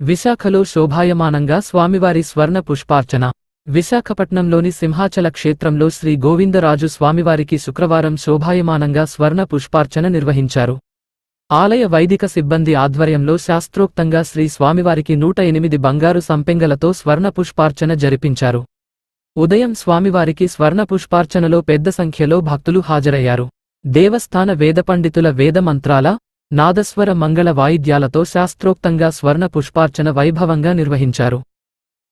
విశాఖలో శోభాయమానంగా స్వామివారి స్వర్ణ పుష్పార్చన. విశాఖపట్నంలోని సింహాచల క్షేత్రంలో శ్రీ గోవిందరాజు స్వామివారికి శుక్రవారం శోభాయమానంగా స్వర్ణ పుష్పార్చన నిర్వహించారు. ఆలయ వైదిక సిబ్బంది ఆధ్వర్యంలో శాస్త్రోక్తంగా శ్రీ స్వామివారికి నూట ఎనిమిది బంగారు సంపెంగలతో స్వర్ణ పుష్పార్చన జరిపించారు. ఉదయం స్వామివారికి స్వర్ణ పుష్పార్చనలో పెద్ద సంఖ్యలో భక్తులు హాజరయ్యారు. దేవస్థాన వేదపండితుల వేదమంత్రాల నాదస్వర మంగళ వాయిద్యాలతో శాస్త్రోక్తంగా స్వర్ణ పుష్పార్చన వైభవంగా నిర్వహించారు.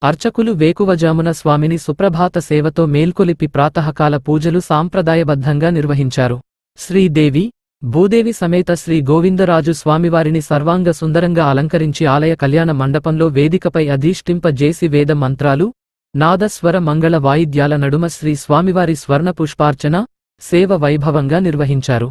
అర్చకులు వేకువజామున స్వామిని సుప్రభాత సేవతో మేల్కొలిపి ప్రాతకాల పూజలు సాంప్రదాయబద్ధంగా నిర్వహించారు. శ్రీదేవి భూదేవి సమేత శ్రీ గోవిందరాజు స్వామివారిని సర్వాంగ సుందరంగా అలంకరించి ఆలయ కళ్యాణ మండపంలో వేదికపై అధీష్టింపజేసి వేద మంత్రాలు నాదస్వర మంగళ వాయిద్యాల నడుమ శ్రీ స్వామివారి స్వర్ణ పుష్పార్చన సేవ వైభవంగా నిర్వహించారు.